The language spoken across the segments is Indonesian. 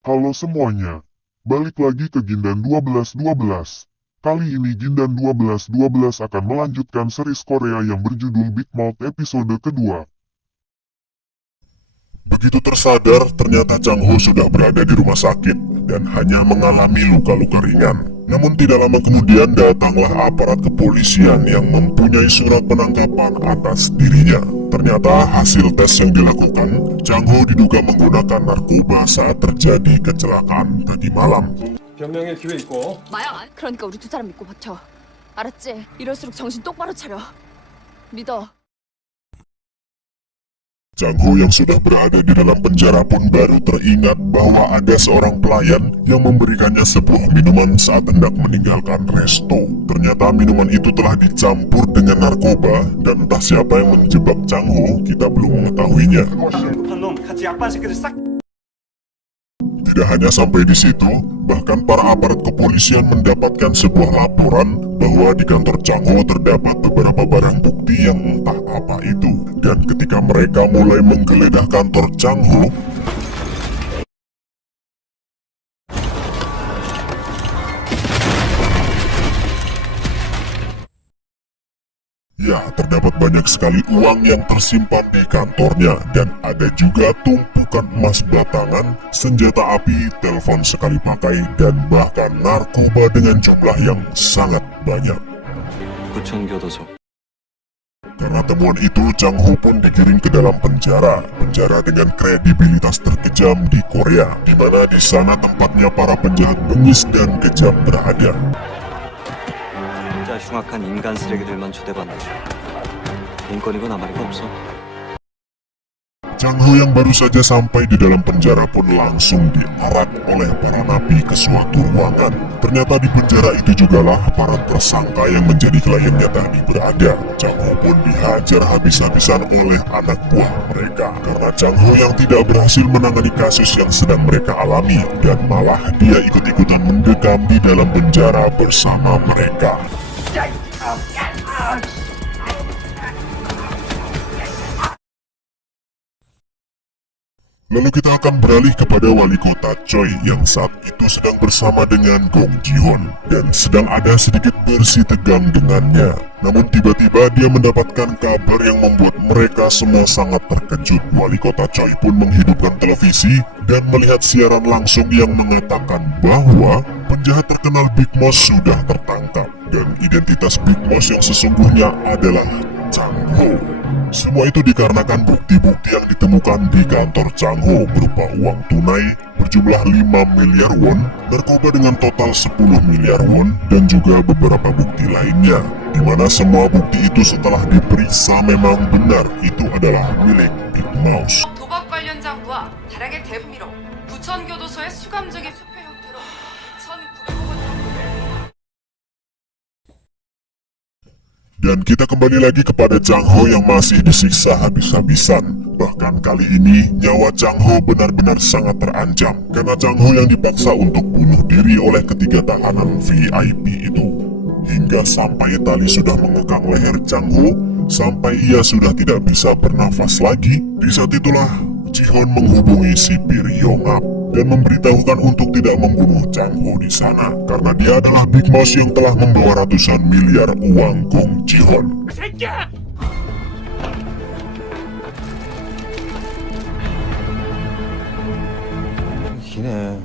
Halo semuanya, balik lagi ke Gindan 1212. Kali ini Gindan 1212 akan melanjutkan series Korea yang berjudul Big Mouth episode kedua. Begitu tersadar, ternyata Chang Ho sudah berada di rumah sakit dan hanya mengalami luka-luka ringan. Namun tidak lama kemudian datanglah aparat kepolisian yang mempunyai surat penangkapan atas dirinya. Ternyata hasil tes yang dilakukan, Chang Ho diduga menggunakan narkoba saat terjadi kecelakaan tadi malam. 변명의 기회 있고. 마약 안? 그러니까 우리 두 사람 믿고 버텨. 알았지? 이럴수록 정신 똑바로 차려. 믿어. Chang Ho yang sudah berada di dalam penjara pun baru teringat bahwa ada seorang pelayan yang memberikannya sebuah minuman saat hendak meninggalkan resto. Ternyata minuman itu telah dicampur dengan narkoba dan entah siapa yang menjebak Chang Ho, kita belum mengetahuinya. 급한 놈 같이 약반 새끼들 싹. Tidak hanya sampai di situ, bahkan para aparat kepolisian mendapatkan sebuah laporan bahwa di kantor Chang Ho terdapat beberapa barang bukti yang entah apa itu. Dan ketika mereka mulai menggeledah kantor Chang Ho, ya, terdapat banyak sekali uang yang tersimpan di kantornya dan ada juga tumpukan emas batangan, senjata api, telepon sekali pakai, dan bahkan narkoba dengan jumlah yang sangat banyak. 부천교도소 Karena temuan itu, Chang Ho pun digiring ke dalam penjara dengan kredibilitas terkejam di Korea, di mana di sana tempatnya para penjahat bengis dan kejam berada. 진짜 흉악한 인간 쓰레기들만 초대받는 인권이고 나발이고 없어. Chang Ho yang baru saja sampai di dalam penjara pun langsung diarak oleh para napi ke suatu ruangan. Ternyata di penjara itu jugalah para tersangka yang menjadi kliennya tadi berada. Chang Ho pun dihajar habis-habisan oleh anak buah mereka karena Chang Ho yang tidak berhasil menangani kasus yang sedang mereka alami dan malah dia ikut-ikutan mendekam di dalam penjara bersama mereka. Lalu kita akan beralih kepada wali kota Choi yang saat itu sedang bersama dengan Gong Ji-hoon dan sedang ada sedikit bersih tegang dengannya. Namun tiba-tiba dia mendapatkan kabar yang membuat mereka semua sangat terkejut. Wali kota Choi pun menghidupkan televisi dan melihat siaran langsung yang mengatakan bahwa penjahat terkenal Big Mouse sudah tertangkap dan identitas Big Mouse yang sesungguhnya adalah Chang Ho. Semua itu dikarenakan bukti-bukti yang ditemukan di kantor Chang Ho berupa uang tunai berjumlah 5 miliar won, narkoba dengan total 10 miliar won, dan juga beberapa bukti lainnya. Di mana semua bukti itu setelah diperiksa memang benar itu adalah milik Big Mouse. 도박 관련 장부와 다량의 대품이로 부천교도소의 수감적인 수표 형태로 2,900억 원 정도를 Dan kita kembali lagi kepada Chang Ho yang masih disiksa habis-habisan. Bahkan kali ini nyawa Chang Ho benar-benar sangat terancam karena Chang Ho yang dipaksa untuk bunuh diri oleh ketiga tahanan VIP itu. Hingga sampai tali sudah mengekang leher Chang Ho sampai ia sudah tidak bisa bernafas lagi. Di saat itulah Ji-hoon menghubungi sipir Yong-up dan memberitahukan untuk tidak membunuh Chang Ho di sana karena dia adalah Big Mouse yang telah membawa ratusan miliar uang Gong Ji-hoon. 기네.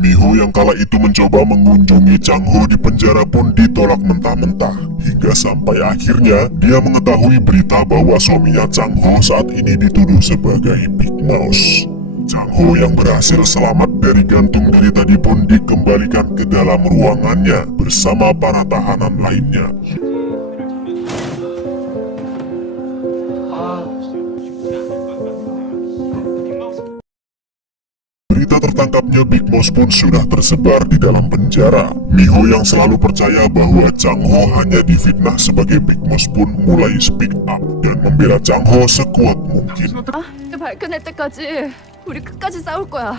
Mi-ho yang kala itu mencoba mengunjungi Chang Ho di penjara pun ditolak mentah-mentah. Hingga sampai akhirnya dia mengetahui berita bahwa suaminya Chang Ho saat ini dituduh sebagai Big Mouse. Chang Ho yang berhasil selamat dari gantung diri tadi pun dikembalikan ke dalam ruangannya bersama para tahanan lainnya. Berita tertangkapnya Big Mouse pun sudah tersebar di dalam penjara. Mi-ho yang selalu percaya bahwa Chang Ho hanya difitnah sebagai Big Mouse pun mulai speak up dan membela Chang Ho sekuat mungkin. 아, 밝혀낼 때까지 우리 끝까지 싸울 거야.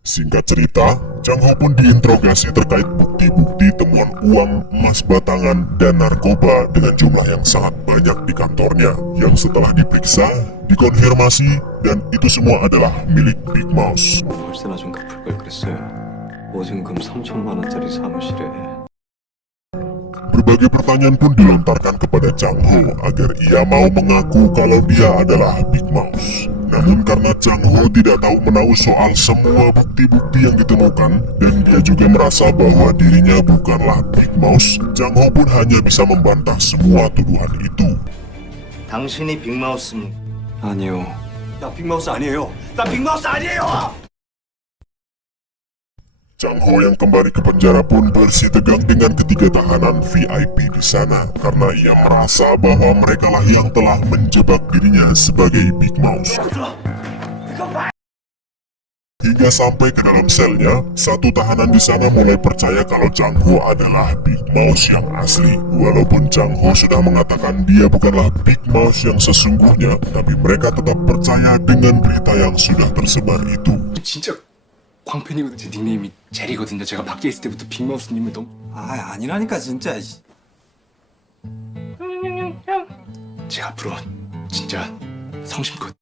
Singkat cerita, Chang Ho pun diinterogasi terkait bukti-bukti temuan uang, emas batangan, dan narkoba dengan jumlah yang sangat banyak di kantornya. Yang setelah diperiksa, dikonfirmasi, dan itu semua adalah milik Big Mouse. 월세나 좀 갚을 걸 그랬어요. 보증금 3천만 원짜리 사무실에. Berbagai pertanyaan pun dilontarkan kepada Chang Ho agar ia mau mengaku kalau dia adalah Big Mouse. Namun karena Chang Ho tidak tahu menahu soal semua bukti-bukti yang ditemukan dan dia juga merasa bahwa dirinya bukanlah Big Mouse, Chang Ho pun hanya bisa membantah semua tuduhan itu. 당신이 빅마우스입니까? 아니요. 나 빅마우스 아니에요. 나 빅마우스 아니에요. Chang Ho yang kembali ke penjara pun bersih tegang dengan ketiga tahanan VIP di sana karena ia merasa bahwa mereka lah yang telah menjebak dirinya sebagai Big Mouse. Hingga sampai ke dalam selnya, satu tahanan di sana mulai percaya kalau Chang Ho adalah Big Mouse yang asli. Walaupun Chang Ho sudah mengatakan dia bukanlah Big Mouse yang sesungguhnya, tapi mereka tetap percaya dengan berita yang sudah tersebar itu. 진짜 광팬이거든요. 제 닉네임이 제리거든요. 제가 밖에 있을 때부터 빅마우스님을 너무 아니라니까 진짜. 제가 앞으로 진짜 성심껏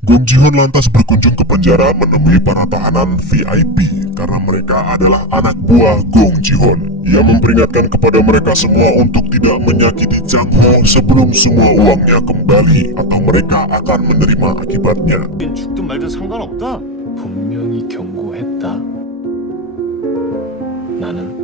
Gong Ji-hoon lantas berkunjung ke penjara menemui para tahanan VIP karena mereka adalah anak buah Gong Ji-hoon. Ia memperingatkan kepada mereka semua untuk tidak menyakiti Chang Ho sebelum semua uangnya kembali atau mereka akan menerima akibatnya. 죽든 말든 상관없다. 분명히 경고했다. 나는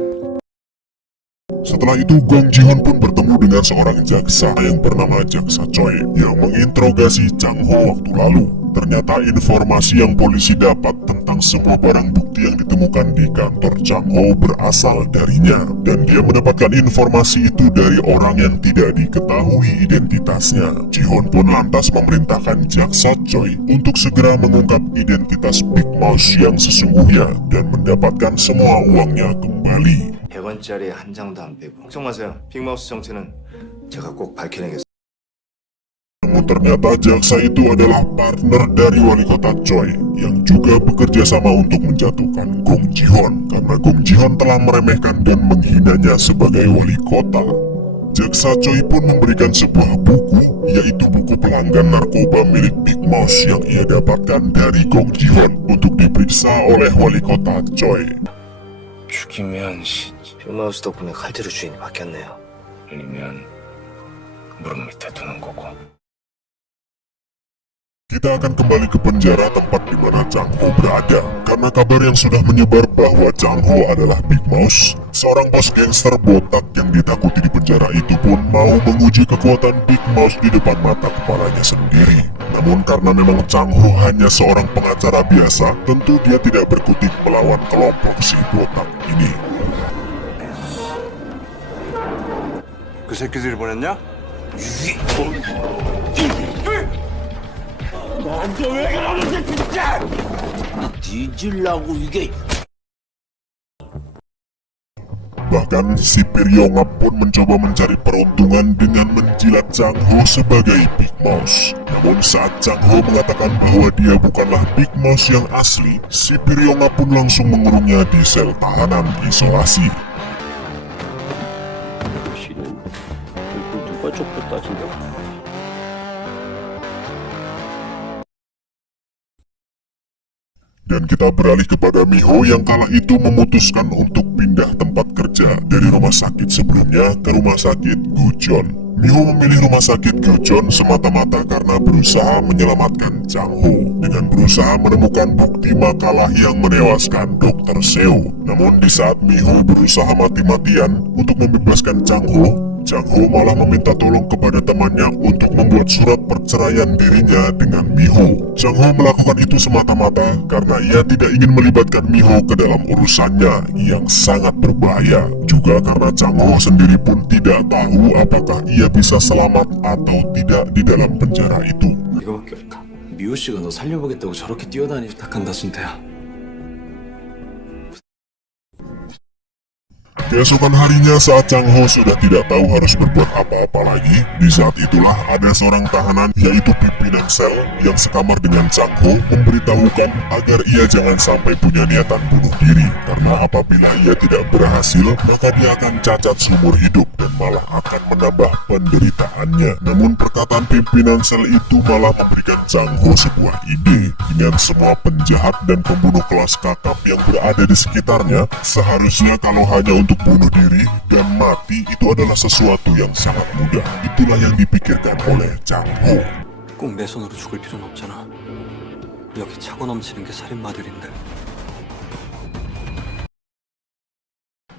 Setelah itu Gong Ji-hoon pun bertemu dengan seorang jaksa yang bernama Jaksa Choi yang menginterogasi Chang Ho waktu lalu. Ternyata informasi yang polisi dapat tentang semua barang bukti yang ditemukan di kantor Chang Ho berasal darinya. Dan dia mendapatkan informasi itu dari orang yang tidak diketahui identitasnya. Ji-hoon pun lantas memerintahkan Jaksa Choi untuk segera mengungkap identitas Big Mouse yang sesungguhnya dan mendapatkan semua uangnya kembali. 100원짜리 한 장도 안 빼고 걱정 마세요. 빅마우스 정체는 제가 꼭 밝혀내겠습니다. Namun ternyata jaksa itu adalah partner dari wali kota Choi yang juga bekerja sama untuk menjatuhkan Gong Ji-hoon karena Gong Ji-hoon telah meremehkan dan menghinanya sebagai wali kota. Jaksa Choi pun memberikan sebuah buku, yaitu buku pelanggan narkoba milik Big Mouse yang ia dapatkan dari Gong Ji-hoon untuk diperiksa oleh wali kota Choi. 죽이면 빅마우스 덕분에 칼퇴로 주인이 바뀌었네요. 아니면 무릎 밑에 두는 거고. Kita akan kembali ke penjara tempat di mana Chang Ho berada karena kabar yang sudah menyebar bahwa Chang Ho adalah Big Mouse. Seorang bos gangster botak yang ditakuti di penjara itu pun mau menguji kekuatan Big Mouse di depan mata kepalanya sendiri. Namun karena memang Chang Ho hanya seorang pengacara biasa, tentu dia tidak berkutik melawan kelompok si botak ini. 그 새끼들이 보냈냐? 뒤질라고 이게 Bahkan si Piryongap pun mencoba mencari peruntungan dengan menjilat Chang Ho sebagai Big Mouse. Namun saat Chang Ho mengatakan bahwa dia bukanlah Big Mouse yang asli, si Piryongap pun langsung mengurungnya di sel tahanan isolasi. 누가 쫓고 따진다고? Dan kita beralih kepada Miho yang kala itu memutuskan untuk pindah tempat kerja dari rumah sakit sebelumnya ke rumah sakit Gujeon. Miho memilih rumah sakit Gujeon semata-mata karena berusaha menyelamatkan Chang Ho dengan berusaha menemukan bukti makalah yang menewaskan Dr. Seo. Namun di saat Miho berusaha mati-matian untuk membebaskan Chang Ho malah meminta tolong kepada temannya untuk membuat surat perceraian dirinya dengan Miho. Chang Ho melakukan itu semata-mata karena ia tidak ingin melibatkan Miho ke dalam urusannya yang sangat berbahaya. Juga karena Chang Ho sendiri pun tidak tahu apakah ia bisa selamat atau tidak di dalam penjara itu. 이거밖에 없다. 미호 씨가 너 살려보겠다고 저렇게 뛰어다니 부탁한다 순태야. Keesokan harinya saat Chang Ho sudah tidak tahu harus berbuat apa-apa lagi, di saat itulah ada seorang tahanan yaitu pimpinan sel yang sekamar dengan Chang Ho memberitahukan agar ia jangan sampai punya niatan bunuh diri, karena apabila ia tidak berhasil maka dia akan cacat seumur hidup dan malah akan menambah penderitaannya. Namun perkataan pimpinan sel itu malah memberikan Chang Ho sebuah ide. Dengan semua penjahat dan pembunuh kelas kakap yang berada di sekitarnya, seharusnya kalau hanya untuk bunuh diri dan mati itu adalah sesuatu yang sangat mudah. Itulah yang dipikirkan oleh Chang Ho. 꼭 내 손으로 죽을 필요는 없잖아. 여기 차고 넘치는 게 살인마들인데.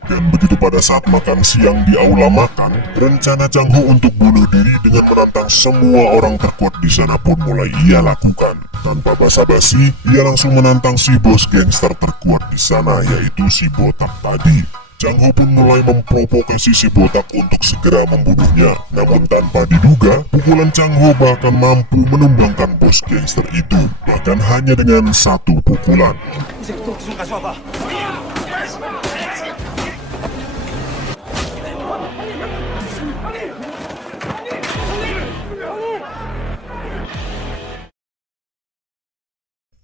Dan begitu pada saat makan siang di aula makan, rencana Chang Ho untuk bunuh diri dengan menantang semua orang terkuat di sana pun mulai ia lakukan. Tanpa basa-basi, ia langsung menantang si bos gangster terkuat di sana, yaitu si botak tadi. Chang Ho pun mulai memprovokasi si botak untuk segera membunuhnya. Namun tanpa diduga, pukulan Chang Ho bahkan mampu menumbangkan bos gangster itu, bahkan hanya dengan satu pukulan. 좀 가져와봐.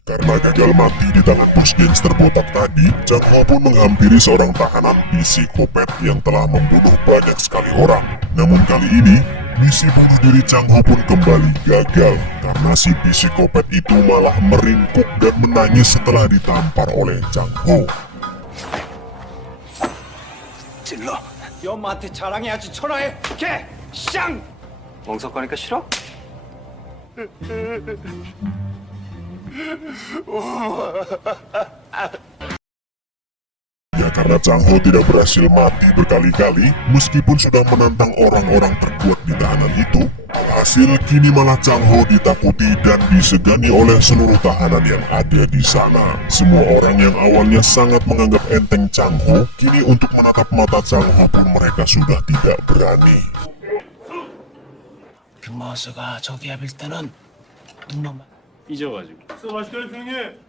Karena gagal mati di tangan bos gangster botak tadi, Chang Ho pun menghampiri seorang tahanan psikopat yang telah membunuh banyak sekali orang. Namun kali ini, misi bunuh diri Chang Ho pun kembali gagal, karena si psikopat itu malah meringkuk dan menangis setelah ditampar oleh Chang Ho. 찔러. 엄마한테 자랑해야지 천하에 개 쌍. 멍석 가니까 싫어? Ya karena Chang Ho tidak berhasil mati berkali-kali, meskipun sudah menantang orang-orang terkuat di tahanan itu, hasil kini malah Chang Ho ditakuti dan disegani oleh seluruh tahanan yang ada di sana. Semua orang yang awalnya sangat menganggap enteng Chang Ho, kini untuk menatap mata Chang Ho pun mereka sudah tidak berani. 빅마우스가 저기 합일 때는 눈만 잊어가지고. 맛있게 조용히.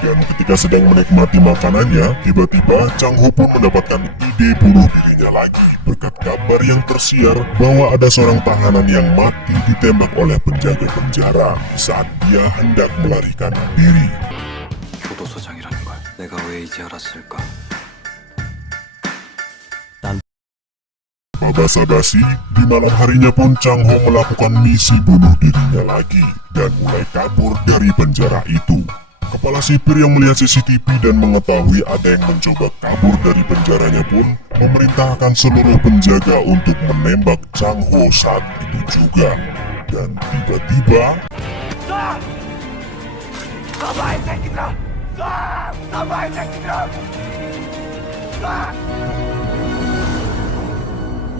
Dan ketika sedang menikmati makanannya, tiba-tiba Chang Ho pun mendapatkan ide bunuh dirinya lagi berkat kabar yang tersiar bahwa ada seorang tahanan yang mati ditembak oleh penjaga penjara saat dia hendak melarikan diri. 교도소장이라는 걸 내가 왜 이제 알았을까? Basa-basi, di malam harinya pun Chang Ho melakukan misi bunuh dirinya lagi dan mulai kabur dari penjara itu. Kepala sipir yang melihat CCTV dan mengetahui ada yang mencoba kabur dari penjaranya pun memerintahkan seluruh penjaga untuk menembak Chang Ho saat itu juga. Dan tiba-tiba 쏴봐 이 새끼들아! 쏴! 쏴봐 이 새끼들아! 쏴!